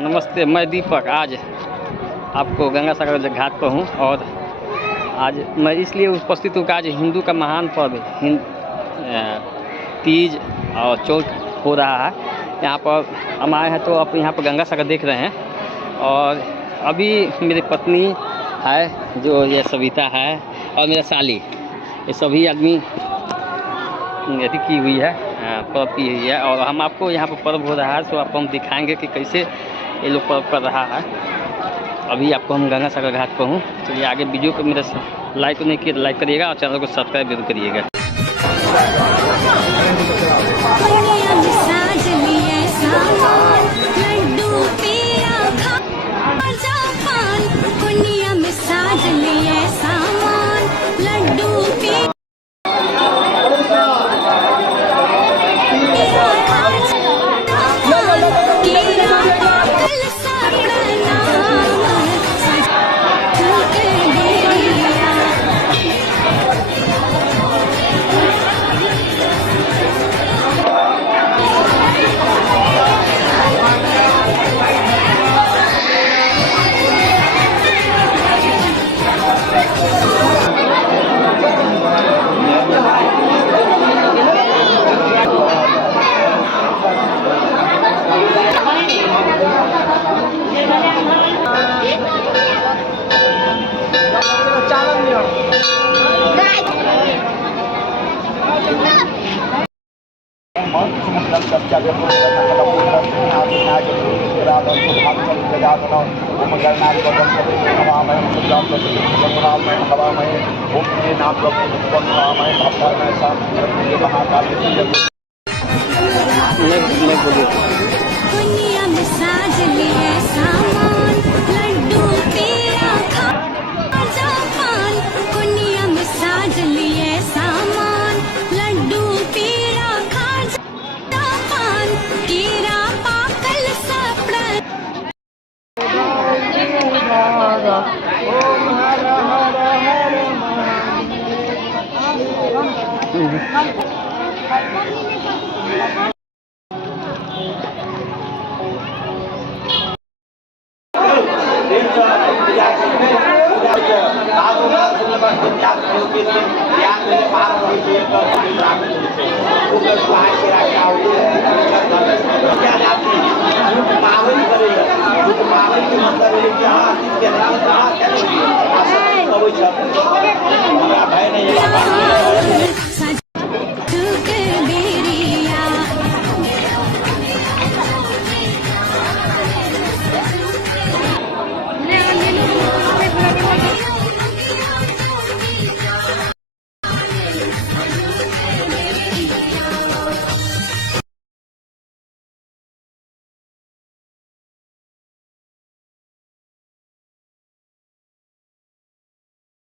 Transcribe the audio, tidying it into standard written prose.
नमस्ते, मैं दीपक आज आपको गंगा सागर घाट पर हूँ और आज मैं इसलिए उपस्थित हूँ कि आज हिंदू का महान पर्व तीज और चौथ हो रहा है। यहाँ पर हम आए हैं तो आप यहाँ पर गंगा सागर देख रहे हैं और अभी मेरी पत्नी है जो ये सविता है और मेरा साली, ये सभी आदमी यदि की हुई है पर्व की हुई है और हम आपको यहाँ पर पर्व हो रहा है तो आपको हम दिखाएंगे कि कैसे ये लोग पर्व कर रहा है। अभी आपको हम गंगा सागर घाट पर हूँ, चलिए आगे वीडियो को मेरा लाइक नहीं किया तो लाइक करिएगा और चैनल को सब्सक्राइब जरूर करिएगा। भाई नहीं